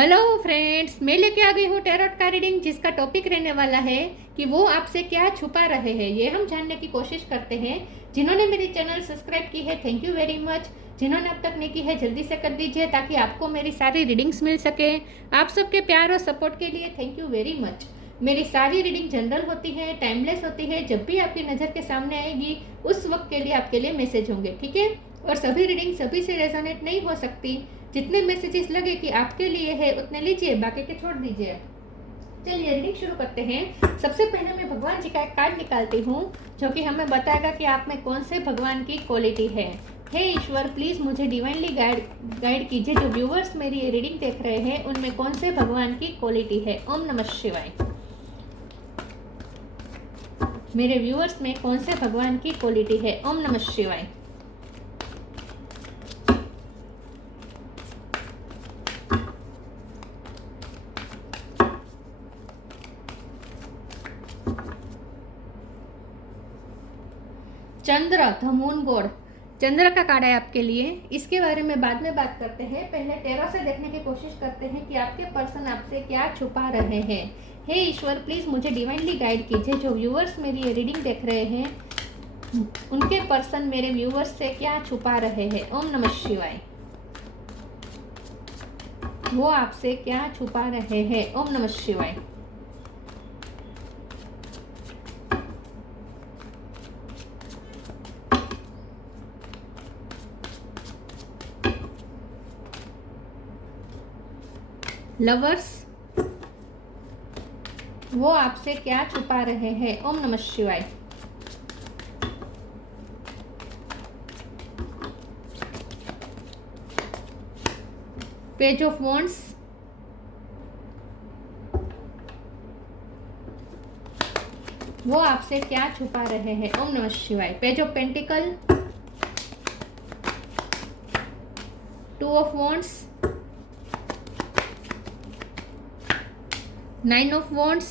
Hello friends, मैं लेके आ गई हूँ टैरोट का रीडिंग, जिसका टॉपिक रहने वाला है कि वो आपसे क्या छुपा रहे हैं। ये हम जानने की कोशिश करते हैं। जिन्होंने मेरी चैनल सब्सक्राइब की है, थैंक यू वेरी मच। जिन्होंने अब तक नहीं की है, जल्दी से कर दीजिए ताकि आपको मेरी सारी रीडिंग्स मिल सके। आप सबके प्यार और सपोर्ट के लिए थैंक यू वेरी मच। मेरी सारी रीडिंग जनरल होती है, टाइमलेस होती है। जब भी आपकी नज़र के सामने आएगी उस वक्त के लिए आपके लिए मैसेज होंगे, ठीक है। और सभी रीडिंग सभी से रेजोनेट नहीं हो सकती। जितने मैसेजेस लगे कि आपके लिए है उतने लीजिए, बाकी के छोड़ दीजिए। चलिए रीडिंग शुरू करते हैं। सबसे पहले मैं भगवान जी का एक कार्ड निकालती हूँ जो कि हमें बताएगा कि आप में कौन से भगवान की क्वालिटी है। हे ईश्वर, प्लीज़ मुझे डिवाइनली गाइड कीजिए। जो व्यूवर्स मेरी ये रीडिंग देख रहे हैं उनमें कौन से भगवान की क्वालिटी है। ओम नमः शिवाय। मेरे व्यूवर्स में कौन से भगवान की क्वालिटी है। ओम नमः शिवाय। चंद्र, द मून गॉड। चंद्र का कार्ड है आपके लिए। इसके बारे में बाद में बात करते हैं। पहले टैरो से देखने की कोशिश करते हैं कि आपके पर्सन आपसे क्या छुपा रहे हैं। हे ईश्वर, प्लीज़ मुझे डिवाइनली गाइड कीजिए। जो व्यूवर्स मेरी ये रीडिंग देख रहे हैं उनके पर्सन मेरे व्यूवर्स से क्या छुपा रहे हैं। ओम नमः शिवाय। वो आपसे क्या छुपा रहे हैं। ओम नमः शिवाय। लवर्स, वो आपसे क्या छुपा रहे हैं। ओम नमः शिवाय। पेज ऑफ वॉन्ड्स, वो आपसे क्या छुपा रहे हैं। ओम नमः शिवाय। Page of pentacle, two of wands, nine of wands,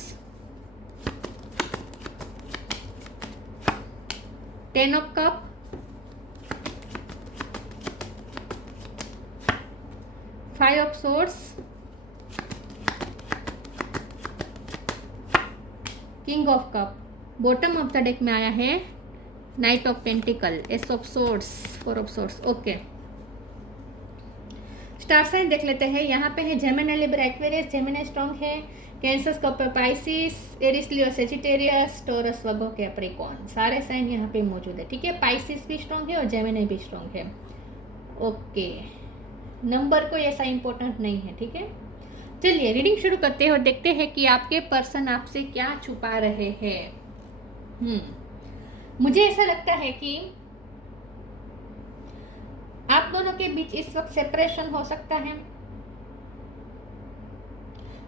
ten of cup, five of swords, king of cup. Bottom of the deck में आया है knight of pentacle, ace of swords, four of swords. Okay, star sign देख लेते हैं। यहाँ पे है Gemini, Libra, Aquarius. Gemini strong है, Cancer, Scorpio, Pisces, Aries, Leo, Sagittarius, Taurus, Virgo, Capricorn. सारे साइन यहाँ पे मौजूद है, ठीक है। पाइसिस भी स्ट्रॉन्ग है और जेमिनी भी स्ट्रॉन्ग है। ओके, नंबर कोई ऐसा इंपॉर्टेंट नहीं है, ठीक है। चलिए रीडिंग शुरू करते हैं और देखते हैं कि आपके पर्सन आपसे क्या छुपा रहे हैं। मुझे ऐसा लगता है कि आप दोनों के बीच इस वक्त सेपरेशन हो सकता है।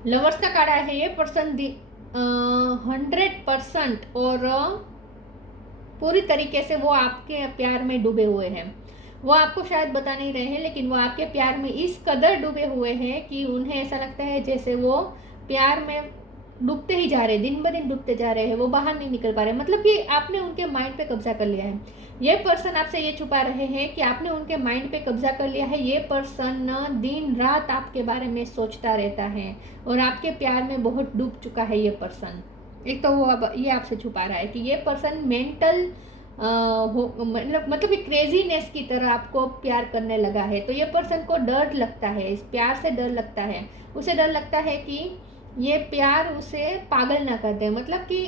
लवर्स का कार्ड आया है। ये पर्सन 100% और पूरी तरीके से वो आपके प्यार में डूबे हुए हैं। वो आपको शायद बता नहीं रहे हैं, लेकिन वो आपके प्यार में इस कदर डूबे हुए हैं कि उन्हें ऐसा लगता है जैसे वो प्यार में डूबते ही जा रहे हैं, दिन ब दिन डूबते जा रहे हैं, वो बाहर नहीं निकल पा रहे। मतलब कि आपने उनके माइंड पे कब्जा कर लिया है। ये पर्सन आपसे ये छुपा रहे हैं कि आपने उनके माइंड पे कब्जा कर लिया है। ये पर्सन दिन रात आपके बारे में सोचता रहता है और आपके प्यार में बहुत डूब चुका है ये पर्सन। एक तो वो अब ये आपसे छुपा रहा है कि ये पर्सन मेंटल मतलब कि क्रेजीनेस की तरह आपको प्यार करने लगा है। तो ये पर्सन को डर लगता है, इस प्यार से डर लगता है। उसे डर लगता है कि ये प्यार उसे पागल ना कर दे। मतलब कि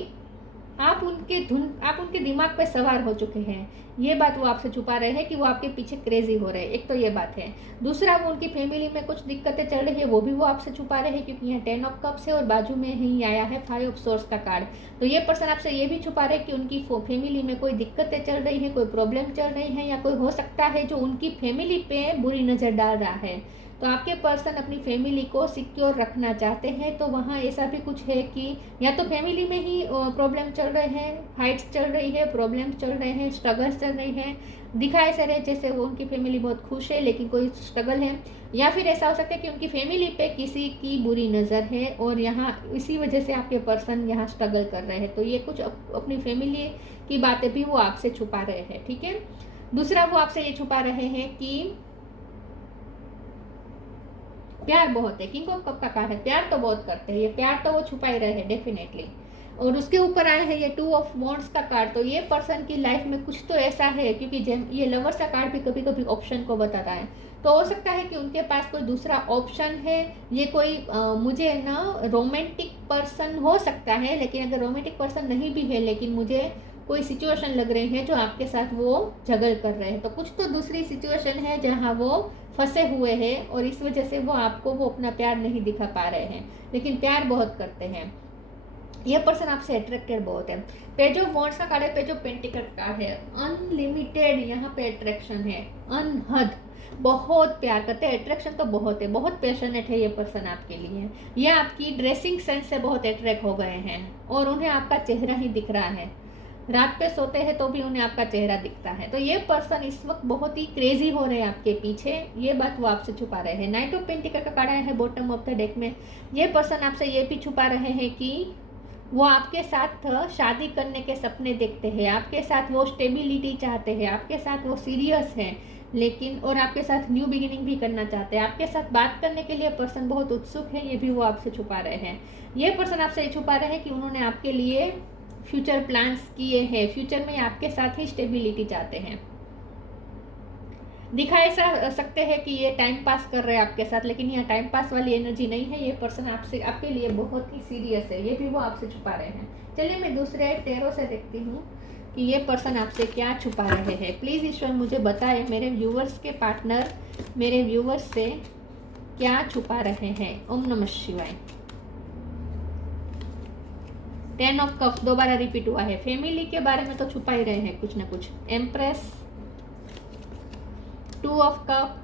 आप उनके दिमाग पे सवार हो चुके हैं। ये बात वो आपसे छुपा रहे हैं कि वो आपके पीछे क्रेजी हो रहे हैं। एक तो ये बात है। दूसरा, वो उनकी फैमिली में कुछ दिक्कतें चल रही है, वो भी वो आपसे छुपा रहे हैं, क्योंकि यहाँ 10 ऑफ कप्स है और बाजू में ही आया है 5 ऑफ सोर्स का कार्ड। तो ये पर्सन आपसे ये भी छुपा रहे हैं कि उनकी फैमिली में कोई दिक्कतें चल रही है, कोई प्रॉब्लम चल रही है, या कोई हो सकता है जो उनकी फैमिली पे बुरी नज़र डाल रहा है। तो आपके पर्सन अपनी फैमिली को सिक्योर रखना चाहते हैं। तो वहाँ ऐसा भी कुछ है कि या तो फैमिली में ही प्रॉब्लम चल रहे हैं, फाइट्स चल रही है, प्रॉब्लम्स चल रहे हैं, स्ट्रगल्स चल रही हैं। दिखा ऐसे रहे जैसे वो उनकी फैमिली बहुत खुश है लेकिन कोई स्ट्रगल है। या फिर ऐसा हो सकता है कि उनकी फैमिली पे किसी की बुरी नज़र है और यहाँ इसी वजह से आपके पर्सन यहाँ स्ट्रगल कर रहे हैं। तो ये कुछ अपनी फैमिली की बातें भी वो आपसे छुपा रहे हैं, ठीक है। दूसरा, वो आपसे ये छुपा रहे हैं कि प्यार बहुत है, किंग ऑफ कप का कार्ड है, प्यार तो बहुत करते हैं, ये प्यार तो वो छुपा ही रहे हैं डेफिनेटली। और उसके ऊपर आया है ये 2 ऑफ वॉन्ड्स का कार्ड, तो ये पर्सन की लाइफ में कुछ तो ऐसा है, क्योंकि ये लवर्स का कार्ड भी कभी कभी ऑप्शन को बताता है, तो हो सकता है कि उनके पास कोई दूसरा ऑप्शन है। ये कोई मुझे ना रोमांटिक पर्सन हो सकता है, लेकिन अगर रोमांटिक पर्सन नहीं भी है, लेकिन मुझे कोई सिचुएशन लग रही है जो आपके साथ वो जगल कर रहे हैं, तो कुछ तो दूसरी सिचुएशन है जहाँ वो फंसे हुए हैं और इस वजह से वो आपको वो अपना प्यार नहीं दिखा पा रहे हैं, लेकिन प्यार बहुत करते हैं। ये पर्सन आपसे अट्रैक्टेड बहुत है। पेज ऑफ वॉन्ड्स का कार्ड है, पेज ऑफ पेंटिकल कार्ड है, अनलिमिटेड यहाँ पे अट्रैक्शन है, अनहद, बहुत प्यार करते हैं, अट्रैक्शन तो बहुत है, बहुत पैशनेट है ये पर्सन आपके लिए। ये आपकी ड्रेसिंग सेंस से बहुत अट्रैक्ट हो गए हैं और उन्हें आपका चेहरा ही दिख रहा है, रात पे सोते हैं तो भी उन्हें आपका चेहरा दिखता है। तो ये पर्सन इस वक्त बहुत ही क्रेजी हो रहे हैं आपके पीछे, ये बात वो आपसे छुपा रहे हैं। नाइट ऑफ पेंटिकल का कार्ड आया है बॉटम ऑफ द डेक में। ये पर्सन आपसे ये भी छुपा रहे हैं कि वो आपके साथ शादी करने के सपने देखते हैं, आपके साथ वो स्टेबिलिटी चाहते हैं, आपके साथ वो सीरियस है, लेकिन और आपके साथ न्यू बिगिनिंग भी करना चाहते हैं, आपके साथ बात करने के लिए पर्सन बहुत उत्सुक है, ये भी वो आपसे छुपा रहे हैं। ये पर्सन आपसे ये छुपा रहे हैं कि उन्होंने आपके लिए फ्यूचर प्लान्स किए हैं, फ्यूचर में आपके साथ ही स्टेबिलिटी चाहते हैं। दिखा सकते हैं कि ये टाइम पास कर रहे हैं आपके साथ, लेकिन यह टाइम पास वाली एनर्जी नहीं है, ये पर्सन आपसे आपके लिए बहुत ही सीरियस है, ये भी वो आपसे छुपा रहे हैं। चलिए मैं दूसरे टैरो से देखती हूँ कि ये पर्सन आपसे क्या छुपा रहे हैं। प्लीज़ ईश्वर मुझे बताएं मेरे व्यूवर्स के पार्टनर मेरे व्यूवर्स से क्या छुपा रहे हैं। ओम नमः शिवाय। 10 ऑफ कप्स दोबारा रिपीट हुआ है, फैमिली के बारे में तो छुपा ही रहे हैं कुछ ना कुछ। Empress, 2 of cup,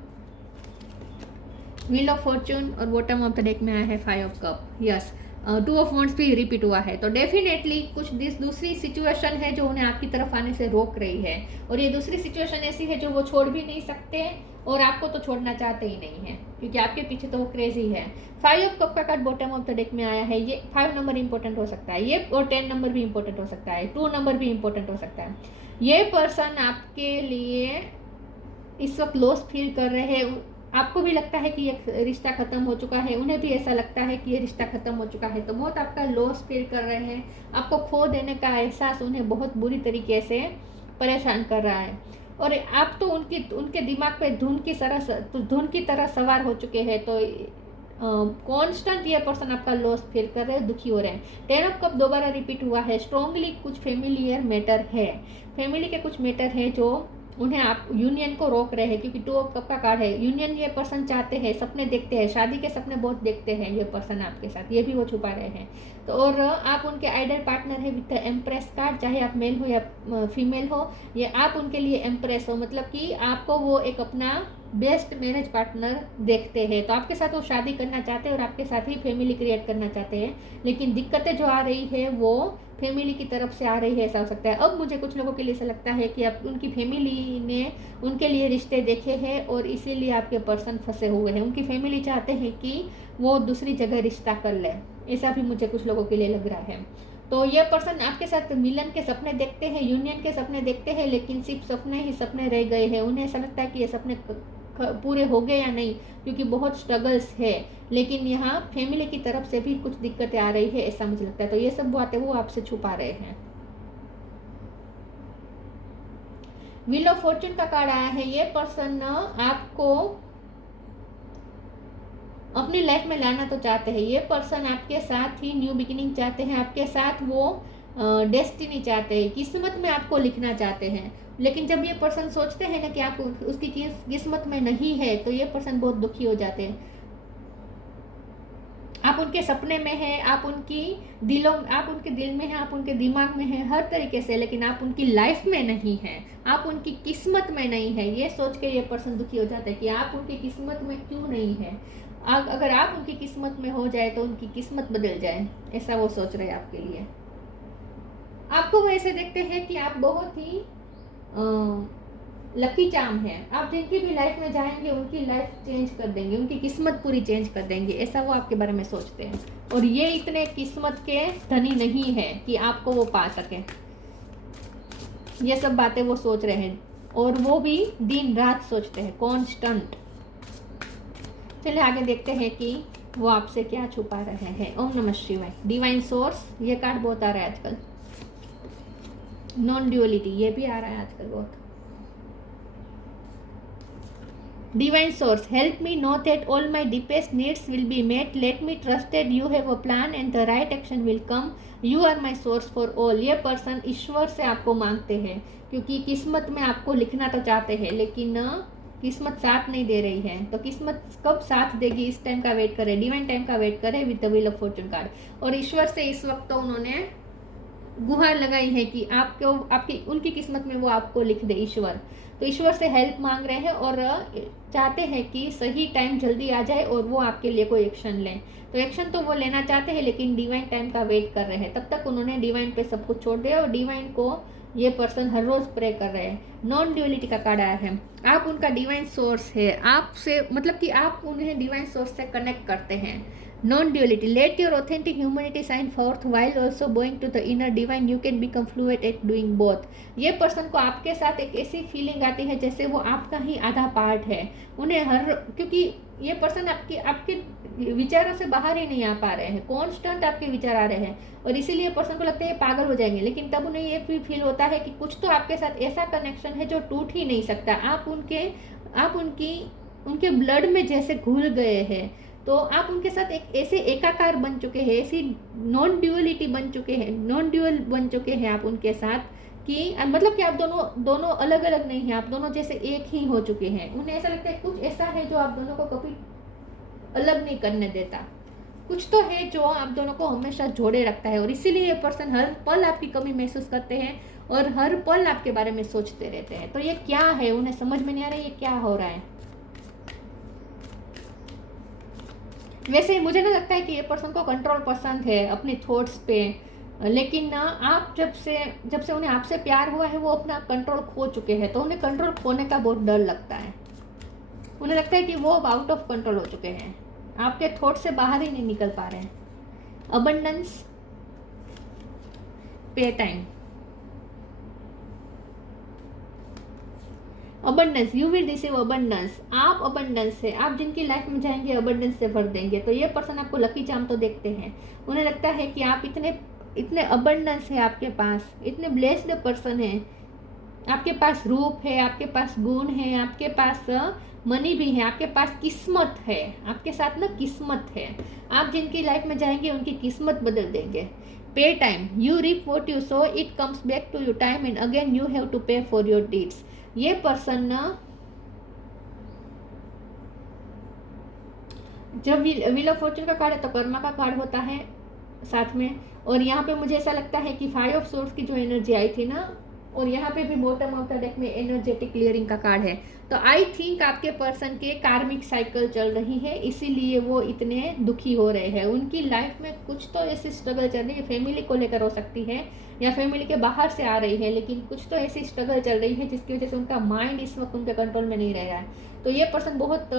wheel of Fortune और बॉटम ऑफ द डेक में आया है 5 of cup. Yes, 2 of wands भी रिपीट हुआ है, तो डेफिनेटली कुछ दूसरी सिचुएशन है जो उन्हें आपकी तरफ आने से रोक रही है, और ये दूसरी सिचुएशन ऐसी है जो वो छोड़ भी नहीं सकते और आपको तो छोड़ना चाहते ही नहीं है, क्योंकि आपके पीछे तो वो क्रेजी है। 5 ऑफ कप का card bottom of the deck में आया है, ये 5 नंबर इंपॉर्टेंट हो सकता है, ये और 10 नंबर भी इंपॉर्टेंट हो सकता है, 2 नंबर भी इंपॉर्टेंट हो सकता है। ये पर्सन आपके लिए इस वक्त लॉस फील कर रहे हैं, आपको भी लगता है कि ये रिश्ता खत्म हो चुका है, उन्हें भी ऐसा लगता है कि ये रिश्ता खत्म हो चुका है, तो बहुत आपका लॉस फील कर रहे हैं, आपको खो देने का एहसास उन्हें बहुत बुरी तरीके से परेशान कर रहा है, और आप तो उनके दिमाग पे धुन की तरह सवार हो चुके हैं। तो कॉन्स्टेंट ये पर्सन आपका लॉस फील कर रहे हैं, दुखी हो रहे हैं। 10 ऑफ कप दोबारा रिपीट हुआ है, स्ट्रॉन्गली कुछ फैमिलियर मैटर है, फैमिली के कुछ मैटर है जो उन्हें आप यूनियन को रोक रहे हैं, क्योंकि 2 ऑफ कप का कार्ड है। यूनियन ये पर्सन चाहते हैं, सपने देखते हैं, शादी के सपने बहुत देखते हैं ये पर्सन आपके साथ, ये भी वो छुपा रहे हैं। तो और आप उनके आइडल पार्टनर है विद एम्प्रेस कार्ड, चाहे आप मेल हो या फीमेल हो, ये आप उनके लिए एम्प्रेस हो, मतलब कि आपको वो एक अपना बेस्ट मैरिज पार्टनर देखते हैं, तो आपके साथ वो शादी करना चाहते हैं और आपके साथ ही फैमिली क्रिएट करना चाहते हैं, लेकिन दिक्कतें जो आ रही है वो फैमिली की तरफ से आ रही है, ऐसा हो सकता है। अब मुझे कुछ लोगों के लिए ऐसा लगता है कि अब उनकी फैमिली ने उनके लिए रिश्ते देखे हैं और इसीलिए आपके पर्सन फंसे हुए हैं, उनकी फैमिली चाहते हैं कि वो दूसरी जगह रिश्ता कर ले, ऐसा भी मुझे कुछ लोगों के लिए लग रहा है। तो ये पर्सन आपके साथ मिलन के सपने देखते हैं, यूनियन के सपने देखते हैं, लेकिन सिर्फ सपने ही सपने रह गए हैं, उन्हें ऐसा लगता है कि ये सपने पूरे हो गए या नहीं, क्योंकि बहुत स्ट्रगल्स है, लेकिन यहाँ फैमिली की तरफ से भी कुछ दिक्कतें आ रही है, ऐसा मुझे लगता है। तो ये सब बातें वो आपसे छुपा रहे हैं। व्हील ऑफ फॉर्चून का कार्ड आया है, ये पर्सन आपको अपनी लाइफ में लाना तो चाहते हैं, ये पर्सन आपके साथ ही न्यू बिगिनिंग चाहते हैं, आपके साथ वो डेस्टिनी चाहते हैं, किस्मत में आपको लिखना चाहते हैं, लेकिन जब ये पर्सन सोचते हैं ना कि आप उसकी किस्मत में नहीं है, तो ये पर्सन बहुत दुखी हो जाते हैं। आप उनके सपने में हैं, आप उनके दिल में हैं, आप उनके दिमाग में हैं, हर तरीके से, लेकिन आप उनकी लाइफ में नहीं हैं, आप उनकी किस्मत में नहीं है, ये सोच के ये पर्सन दुखी हो जाता है कि आप उनकी किस्मत में क्यों नहीं है। अगर आप उनकी किस्मत में हो जाए तो उनकी किस्मत बदल जाए, ऐसा वो सोच रहे हैं आपके लिए। आपको वो ऐसे देखते हैं कि आप बहुत ही लकी चार्म है, आप जिनकी भी लाइफ में जाएंगे उनकी लाइफ चेंज कर देंगे, उनकी किस्मत पूरी चेंज कर देंगे, ऐसा वो आपके बारे में सोचते हैं। और ये इतने किस्मत के धनी नहीं है कि आपको वो पा सके, ये सब बातें वो सोच रहे हैं, और वो भी दिन रात सोचते हैं, कॉन्स्टेंट। चलिए आगे देखते हैं कि वो आपसे क्या छुपा रहे हैं। ओम नमः शिवाय। डिवाइन सोर्स, ये कार्ड बहुत आ रहा है आजकल। नॉन ड्यूअलिटी, ये भी आ रहा है आजकल बहुत। Divine source, help me know that all my deepest needs will be met. Let me trust that you have a plan and the right action will come. You are my source for all. ये person ईश्वर से आपको मांगते हैं, क्योंकि किस्मत में आपको लिखना तो चाहते हैं, लेकिन किस्मत साथ नहीं दे रही है। तो किस्मत कब साथ देगी, इस टाइम का वेट करें, डिवाइन टाइम का वेट करें with the wheel of Fortune card. और ईश्वर से इस वक्त तो उन्होंने गुहार लगाई है कि आपको, आपकी उनकी किस्मत में वो आपको लिख दे ईश्वर। तो ईश्वर से हेल्प मांग रहे हैं और चाहते हैं कि सही टाइम जल्दी आ जाए और वो आपके लिए कोई एक्शन लें। तो एक्शन तो वो लेना चाहते हैं, लेकिन डिवाइन टाइम का वेट कर रहे हैं। तब तक उन्होंने डिवाइन पे सब कुछ छोड़ दिया और डिवाइन को ये पर्सन हर रोज प्रे कर रहे हैं। नॉन ड्यूअलिटी का कार्ड आया है। आप उनका डिवाइन सोर्स है, आपसे मतलब कि आप उन्हें डिवाइन सोर्स से कनेक्ट करते हैं। Non duality, let your authentic humanity shine forth while also going to the inner divine, you can become fluent at doing both. ये पर्सन को आपके साथ एक ऐसी फीलिंग आती है जैसे वो आपका ही आधा पार्ट है। उन्हें क्योंकि ये पर्सन आपके विचारों से बाहर ही नहीं आ पा रहे हैं, कॉन्स्टेंट आपके विचार आ रहे हैं और इसीलिए पर्सन को लगता है ये पागल हो जाएंगे। लेकिन तब उन्हें ये फील होता है कि कुछ तो आपके साथ ऐसा कनेक्शन है जो टूट ही नहीं सकता। आप उनके ब्लड में जैसे घुल गए हैं। तो आप उनके साथ एक ऐसे एकाकार बन चुके हैं, ऐसी नॉन ड्यूअलिटी बन चुके हैं, नॉन ड्यूअल बन चुके हैं आप उनके साथ, कि मतलब कि आप दोनों अलग अलग नहीं हैं, आप दोनों जैसे एक ही हो चुके हैं। उन्हें ऐसा लगता है कुछ ऐसा है जो आप दोनों को कभी अलग नहीं करने देता, कुछ तो है जो आप दोनों को हमेशा जोड़े रखता है। और इसीलिए ये पर्सन हर पल आपकी कमी महसूस करते हैं और हर पल आपके बारे में सोचते रहते हैं। तो ये क्या है, उन्हें समझ में नहीं आ रहा है ये क्या हो रहा है। वैसे मुझे ना लगता है कि ये पर्सन को कंट्रोल पसंद है अपनी थॉट्स पे, लेकिन ना आप जब से उन्हें आपसे प्यार हुआ है वो अपना कंट्रोल खो चुके हैं। तो उन्हें कंट्रोल खोने का बहुत डर लगता है। उन्हें लगता है कि वो आउट ऑफ कंट्रोल हो चुके हैं, आपके थॉट से बाहर ही नहीं निकल पा रहे हैं। अबंडेंस, पे time, abundance, you will receive abundance. आप अबंडेंस है, आप जिनकी लाइफ में जाएंगे अबंडेंस से भर देंगे। तो ये पर्सन आपको लकी चार्म तो देखते हैं, उन्हें लगता है कि आप इतने अबंडेंस है आपके पास, इतने ब्लेस्ड पर्सन है, आपके पास रूप है, आपके पास गुण है, आपके पास मनी भी है, आपके पास किस्मत है, आपके साथ ना किस्मत है। आप जिनकी लाइफ में जाएंगे उनकी किस्मत बदल देंगे। Pay time, you reap what you sow, it comes back to your time and again you have to pay for your deeds. ये पर्सन ना जब व्हील ऑफ फॉर्चून का कार्ड है तो कर्मा का कार्ड होता है साथ में। और यहाँ पे मुझे ऐसा लगता है कि 5 ऑफ सोर्स की जो एनर्जी आई थी ना, और यहाँ पे भी बॉटम ऑफ द डेक में एनर्जेटिक क्लियरिंग का कार्ड है। तो आई थिंक आपके पर्सन के कार्मिक साइकिल चल रही है, इसीलिए वो इतने दुखी हो रहे हैं। उनकी लाइफ में कुछ तो ऐसी स्ट्रगल चल रही है, फैमिली को लेकर हो सकती है या फैमिली के बाहर से आ रही है, लेकिन कुछ तो ऐसी स्ट्रगल चल रही है जिसकी वजह से उनका माइंड इस वक्त उनके कंट्रोल में नहीं रह रहा है। तो ये पर्सन बहुत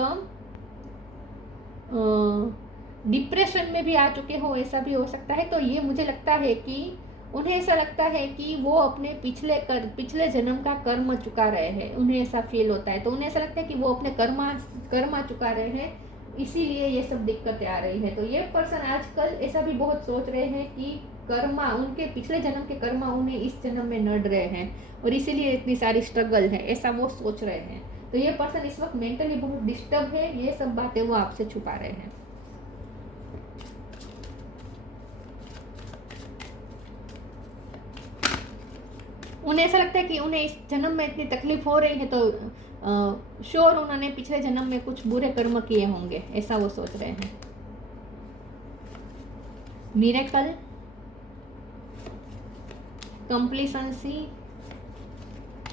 डिप्रेशन में भी आ चुके हो, ऐसा भी हो सकता है। तो ये मुझे लगता है कि उन्हें ऐसा लगता है कि वो अपने पिछले जन्म का कर्म चुका रहे हैं, उन्हें ऐसा फील होता है। तो उन्हें ऐसा लगता है कि वो अपने कर्मा चुका रहे हैं, इसीलिए ये सब दिक्कतें आ रही है। तो ये पर्सन आजकल ऐसा भी बहुत सोच रहे हैं कि कर्मा, उनके पिछले जन्म के कर्मा उन्हें इस जन्म में नड़ रहे हैं और इसीलिए इतनी सारी स्ट्रगल है, ऐसा वो सोच रहे हैं। तो ये पर्सन इस वक्त मेंटली बहुत डिस्टर्ब है, ये सब बातें वो आपसे छुपा रहे हैं। उन्हें ऐसा लगता है कि उन्हें इस जन्म में इतनी तकलीफ हो रही है तो श्योर उन्होंने पिछले जन्म में कुछ बुरे कर्म किए होंगे, ऐसा वो सोच रहे हैं। Miracle, complacency,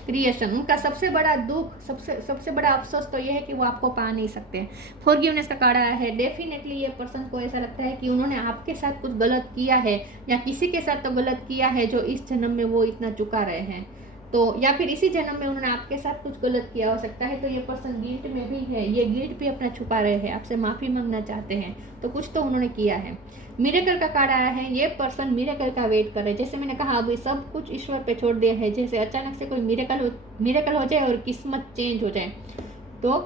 creation. उनका सबसे बड़ा दुख, सबसे बड़ा अफसोस तो यह है कि वो आपको पा नहीं सकते। फॉरगिवनेस का कार्ड आया है। डेफिनेटली ये पर्सन को ऐसा लगता है कि उन्होंने आपके साथ कुछ गलत किया है या किसी के साथ तो गलत किया है जो इस जन्म में वो इतना चुका रहे हैं। तो या फिर इसी जन्म में उन्होंने आपके साथ कुछ गलत किया हो सकता है। तो ये पर्सन गिल्ट में भी है, ये गिल्ट भी अपना छुपा रहे हैं, आपसे माफ़ी मांगना चाहते हैं। तो कुछ तो उन्होंने किया है। मिरेकल का कार्ड आया है। ये पर्सन मिरेकल का वेट कर रहे हैं। जैसे मैंने कहा अभी सब कुछ ईश्वर पे छोड़ दिया है, जैसे अचानक से कोई मिरेकल हो जाए और किस्मत चेंज हो जाए। तो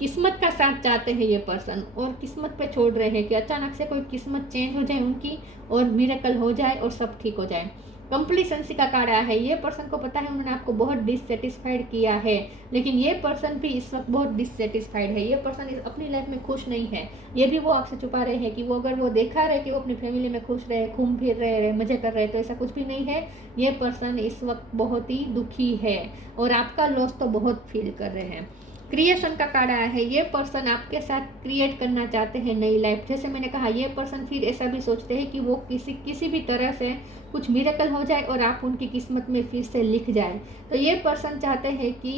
किस्मत का साथ चाहते हैं ये पर्सन, और किस्मत पे छोड़ रहे हैं कि अचानक से कोई किस्मत चेंज हो जाए उनकी और मिरेकल हो जाए और सब ठीक हो जाए। कंप्लीसेंसी का कार्ड आया है। ये पर्सन को पता है उन्होंने आपको बहुत डिससेटिस्फाइड किया है, लेकिन ये पर्सन भी इस वक्त बहुत डिससेटिस्फाइड है। ये पर्सन अपनी लाइफ में खुश नहीं है। ये भी वो आपसे छुपा रहे हैं कि वो अगर वो देखा रहे कि वो अपनी फैमिली में खुश रहे, घूम फिर रहे, मजे कर रहे, तो ऐसा कुछ भी नहीं है। ये पर्सन इस वक्त बहुत ही दुखी है और आपका लॉस तो बहुत फील कर रहे हैं। क्रिएशन का कार्ड आया है। ये पर्सन आपके साथ क्रिएट करना चाहते हैं नई लाइफ। जैसे मैंने कहा, ये पर्सन फिर ऐसा भी सोचते हैं कि वो किसी भी तरह से कुछ मिरेकल हो जाए और आप उनकी किस्मत में फिर से लिख जाए। तो ये पर्सन चाहते हैं कि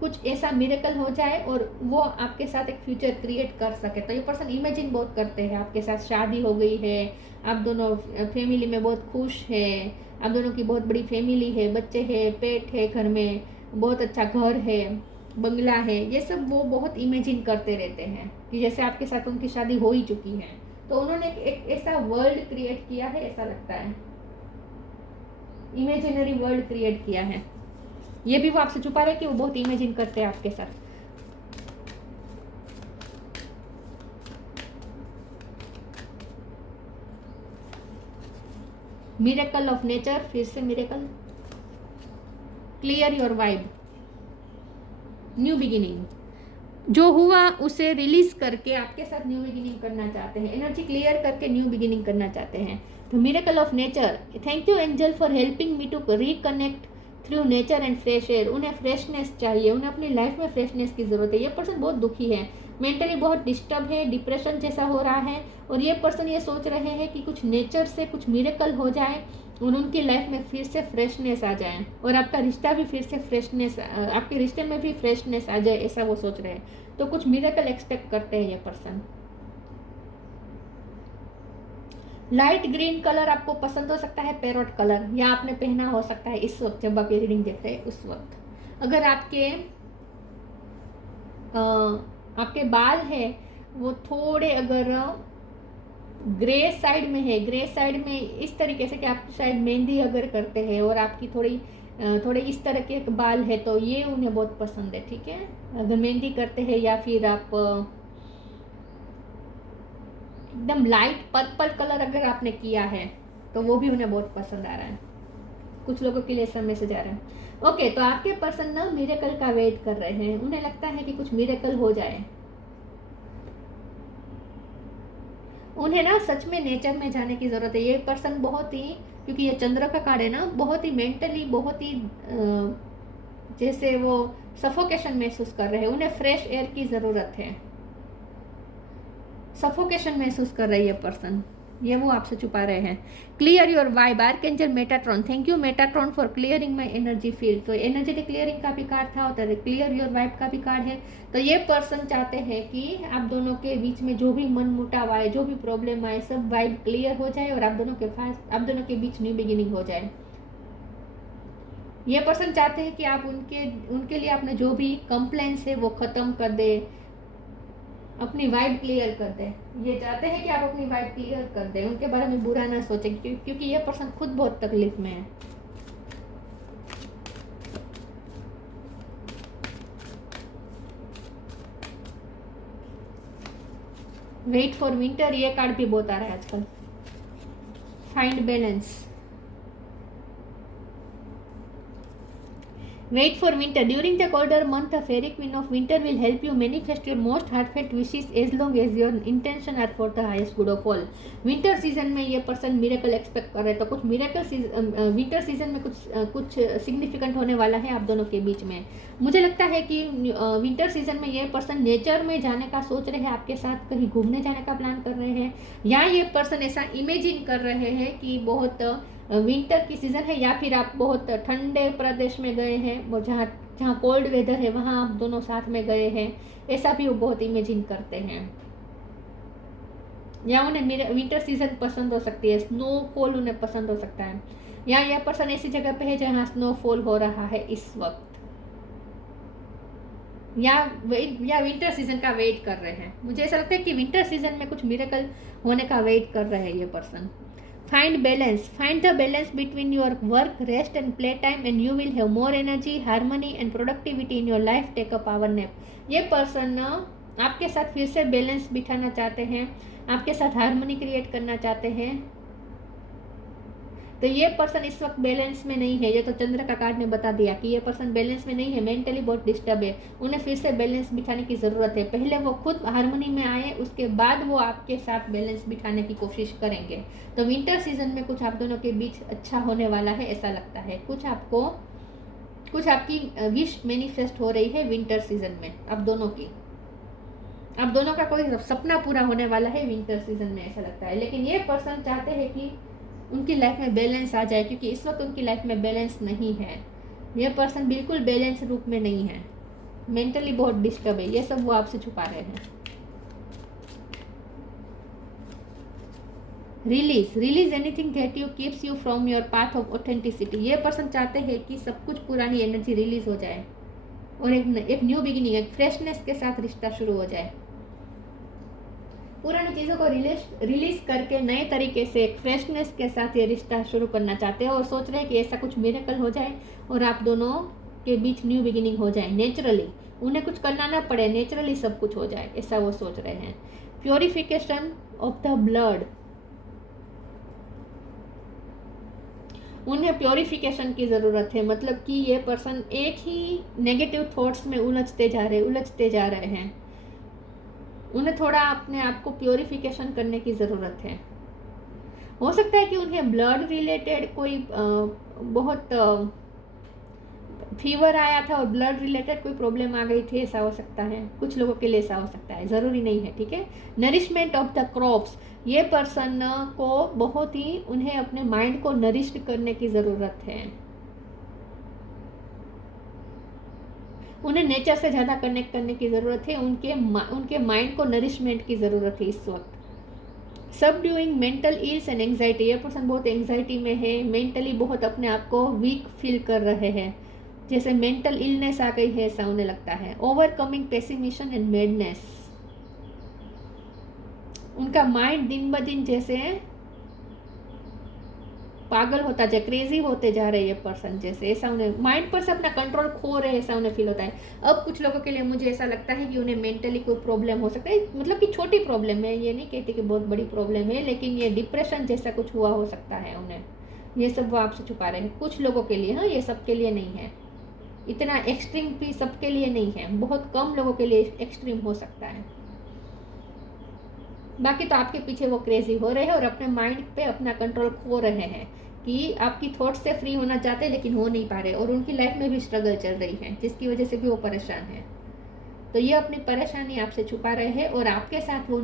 कुछ ऐसा मिरेकल हो जाए और वो आपके साथ एक फ्यूचर क्रिएट कर सके। तो ये पर्सन इमेजिन बहुत करते हैं, आपके साथ शादी हो गई है, आप दोनों फैमिली में बहुत खुश है, आप दोनों की बहुत बड़ी फैमिली है, बच्चे हैं, पेट है, घर में बहुत अच्छा घर है, बंगला है। ये सब वो बहुत इमेजिन करते रहते हैं कि जैसे आपके साथ उनकी शादी हो ही चुकी है। तो उन्होंने एक ऐसा वर्ल्ड क्रिएट किया है, ऐसा लगता है इमेजिनरी वर्ल्ड क्रिएट किया है। ये भी वो आपसे छुपा रहे कि वो बहुत इमेजिन करते हैं आपके साथ। मिरेकल ऑफ नेचर, फिर से miracle. Clear your vibe, new beginning. जो हुआ उसे रिलीज करके आपके साथ न्यू बिगिनिंग करना चाहते हैं। एनर्जी क्लियर करके न्यू बिगिनिंग करना चाहते हैं। तो miracle of nature, thank you angel for helping me to reconnect through nature and fresh air. उन्हें फ्रेशनेस चाहिए, उन्हें अपनी लाइफ में फ्रेशनेस की ज़रूरत है। ये पर्सन बहुत दुखी है, मेंटली बहुत डिस्टर्ब है, डिप्रेशन जैसा हो रहा है। और ये पर्सन ये सोच रहे हैं कि कुछ नेचर से कुछ मिरेकल हो जाए और उनकी लाइफ में फिर से फ्रेशनेस आ जाए और आपका रिश्ता भी फिर से फ्रेशनेस, आपके रिश्ते में भी फ्रेशनेस आ जाए, ऐसा वो सोच रहे हैं। तो कुछ मिरेकल एक्सपेक्ट करते हैं ये पर्सन। लाइट ग्रीन कलर आपको पसंद हो सकता है, पैरोट कलर, या आपने पहना हो सकता है इस वक्त जब आप ये रीडिंग देख रहे हैं उस वक्त। अगर आपके बाल है वो थोड़े अगर ग्रे साइड में है, ग्रे साइड में इस तरीके से कि आप शायद मेहंदी अगर करते हैं और आपकी थोड़े इस तरह के बाल है, तो ये उन्हें बहुत पसंद है। ठीक है, अगर मेहंदी करते हैं या फिर आप एकदम लाइट पर्पल कलर अगर आपने किया है तो वो भी उन्हें बहुत पसंद आ रहा है। कुछ लोगों के लिए ऐसा मैसेज आ रहा है। ओके, तो आपके पर्सन ना मिरेकल का वेट कर रहे हैं। उन्हें लगता है कि कुछ मिरेकल हो जाए। उन्हें ना सच में नेचर में जाने की ज़रूरत है। ये पर्सन बहुत ही, क्योंकि ये चंद्र का कार्ड है ना, बहुत ही मेंटली बहुत ही जैसे वो सफोकेशन महसूस कर रहे हैं। उन्हें फ्रेश एयर की ज़रूरत है, सफोकेशन महसूस कर रही है पर्सन। ये वो आपसे छुपा रहे हैं। Clear your vibe, archangel Metatron, thank you Metatron for clearing my energy field. तो एनर्जी क्लियरिंग का भी कार्ड था और क्लियर योर वाइब का भी कार्ड है। तो ये पर्सन चाहते हैं कि आप दोनों के बीच में जो भी मन मुटाव आए, जो भी प्रॉब्लम आए, सब वाइब क्लियर हो जाए और आप दोनों के बीच न्यू बिगिनिंग हो जाए। ये पर्सन चाहते हैं कि आप उनके लिए आपने जो भी कंप्लेंट्स है वो ख़त्म कर दे, अपनी वाइब क्लियर कर दे। ये चाहते हैं कि आप अपनी वाइब क्लियर कर दें, उनके बारे में बुरा ना सोचें, क्योंकि ये पर्सन खुद बहुत तकलीफ में है। वेट फॉर विंटर, ये कार्ड भी बहुत आ रहा है आजकल। Find balance, wait for winter. During the colder month, the fairy queen of winter will help you manifest your most heartfelt wishes as long as your intention are for the highest good of all. Winter season में ये person miracle expect कर रहे हैं। तो कुछ miracle winter season में कुछ significant होने वाला है आप दोनों के बीच में। मुझे लगता है कि विंटर सीजन में ये पर्सन नेचर में जाने का सोच रहे हैं, आपके साथ कहीं घूमने जाने का प्लान कर रहे हैं, या ये पर्सन ऐसा इमेजिन कर रहे हैं कि बहुत विंटर की सीज़न है, या फिर आप बहुत ठंडे प्रदेश में गए हैं, वो जहाँ कोल्ड वेदर है वहाँ आप दोनों साथ में गए हैं, ऐसा भी वो बहुत इमेजिन करते हैं। या उन्हें विंटर सीजन पसंद हो सकती है, स्नोफॉल उन्हें पसंद हो सकता है, या यह पर्सन ऐसी जगह पे है जहाँ स्नोफॉल हो रहा है इस वक्त, या विंटर सीजन का वेट कर रहे हैं। मुझे ऐसा लगता है कि विंटर सीजन में कुछ मिरेकल होने का वेट कर रहे हैं ये person. Find balance. Find the balance between your work, rest and playtime and you will have more energy, harmony and productivity in your life. Take a power nap. ये person आपके साथ फिर से बैलेंस बिठाना चाहते हैं, आपके साथ हार्मनी क्रिएट करना चाहते हैं। तो ये पर्सन इस वक्त बैलेंस में नहीं है, ये तो चंद्र का कार्ड ने बता दिया कि ये पर्सन बैलेंस में नहीं है, मेंटली बहुत डिस्टर्ब है, उन्हें फिर से बैलेंस बिठाने की ज़रूरत है। पहले वो खुद हार्मनी में आए, उसके बाद वो आपके साथ बैलेंस बिठाने की कोशिश करेंगे। तो विंटर सीजन में कुछ आप दोनों के बीच अच्छा होने वाला है, ऐसा लगता है। कुछ आपकी विश मैनिफेस्ट हो रही है विंटर सीजन में आप दोनों की। आप दोनों का कोई सपना पूरा होने वाला है विंटर सीजन में, ऐसा लगता है। लेकिन ये पर्सन चाहते हैं कि उनकी लाइफ में बैलेंस आ जाए, क्योंकि इस वक्त उनकी लाइफ में बैलेंस नहीं है। ये पर्सन बिल्कुल बैलेंस रूप में नहीं है, मेंटली बहुत डिस्टर्ब है। ये सब वो आपसे छुपा रहे हैं। Release anything that you keeps you from your path of authenticity. ये पर्सन चाहते हैं कि सब कुछ पुरानी एनर्जी रिलीज हो जाए और एक न्यू बिगिनिंग, एक फ्रेशनेस के साथ रिश्ता शुरू हो जाए। पुरानी चीज़ों को रिलीज करके नए तरीके से एक फ्रेशनेस के साथ ये रिश्ता शुरू करना चाहते हैं और सोच रहे हैं कि ऐसा कुछ मिरेकल हो जाए और आप दोनों के बीच न्यू बिगिनिंग हो जाए नेचुरली, उन्हें कुछ करना ना पड़े, नेचुरली सब कुछ हो जाए, ऐसा वो सोच रहे हैं। प्योरिफिकेशन ऑफ द ब्लड, उन्हें प्योरिफिकेशन की ज़रूरत है। मतलब कि ये पर्सन एक ही नेगेटिव थॉट्स में उलझते जा रहे हैं। उन्हें थोड़ा अपने आप को प्योरिफिकेशन करने की ज़रूरत है। हो सकता है कि उन्हें ब्लड रिलेटेड कोई बहुत फीवर आया था और ब्लड रिलेटेड कोई प्रॉब्लम आ गई थी, ऐसा हो सकता है। कुछ लोगों के लिए ऐसा हो सकता है, ज़रूरी नहीं है, ठीक है। नरिशमेंट ऑफ द क्रॉप्स, ये पर्सन को बहुत ही उन्हें अपने माइंड को नरिश्ड करने की ज़रूरत है। उन्हें नेचर से ज़्यादा कनेक्ट करने की ज़रूरत है, उनके माइंड को नरिशमेंट की ज़रूरत है इस वक्त। Subduing mental ills and anxiety, ये पर्सन बहुत एंग्जाइटी में है, मेंटली बहुत अपने आप को वीक फील कर रहे हैं, जैसे मेंटल इलनेस आ गई है ऐसा उन्हें लगता है। ओवरकमिंग पेसिमिशन एंड मैडनेस, उनका माइंड दिन ब दिन जैसे पागल होता जाए, क्रेजी होते जा रहे हैं पर्सन, जैसे ऐसा उन्हें माइंड पर से अपना कंट्रोल खो रहे हैं, ऐसा उन्हें फील होता है। अब कुछ लोगों के लिए मुझे ऐसा लगता है कि उन्हें मेंटली कोई प्रॉब्लम हो सकता है, मतलब कि छोटी प्रॉब्लम है, ये नहीं कहती कि बहुत बड़ी प्रॉब्लम है, लेकिन ये डिप्रेशन जैसा कुछ हुआ हो सकता है उन्हें। ये सब वो आपसे छुपा रहे हैं कुछ लोगों के लिए। हाँ, ये सबके लिए नहीं है, इतना एक्सट्रीम भी सबके लिए नहीं है, बहुत कम लोगों के लिए एक्सट्रीम हो सकता है। बाकी तो आपके पीछे वो क्रेजी हो रहे हैं और अपने माइंड पे अपना कंट्रोल खो रहे हैं कि आपकी थॉट्स से फ्री होना चाहते हैं लेकिन हो नहीं पा रहे, और उनकी लाइफ में भी स्ट्रगल चल रही है जिसकी वजह से भी वो परेशान है। तो ये अपनी परेशानी आपसे छुपा रहे हैं और आपके साथ वो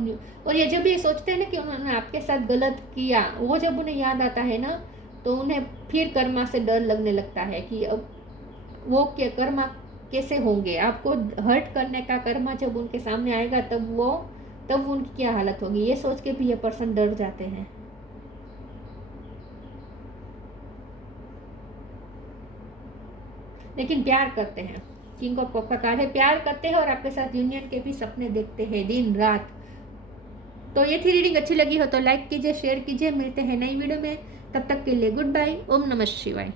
और ये जब ये सोचते हैं ना कि उन्होंने आपके साथ गलत किया, वो जब उन्हें याद आता है ना तो उन्हें फिर कर्मा से डर लगने लगता है कि अब वो क्या कर्मा कैसे होंगे, आपको हर्ट करने का कर्मा जब उनके सामने आएगा तब उनकी क्या हालत होगी, ये सोच के भी ये पर्सन डर जाते हैं। लेकिन प्यार करते हैं, किंग ऑफ कप का कार्ड है, प्यार करते हैं और आपके साथ यूनियन के भी सपने देखते हैं दिन रात। तो ये थी रीडिंग, अच्छी लगी हो तो लाइक कीजिए, शेयर कीजिए, मिलते हैं नई वीडियो में, तब तक के लिए गुड बाय, ओम नमः शिवाय।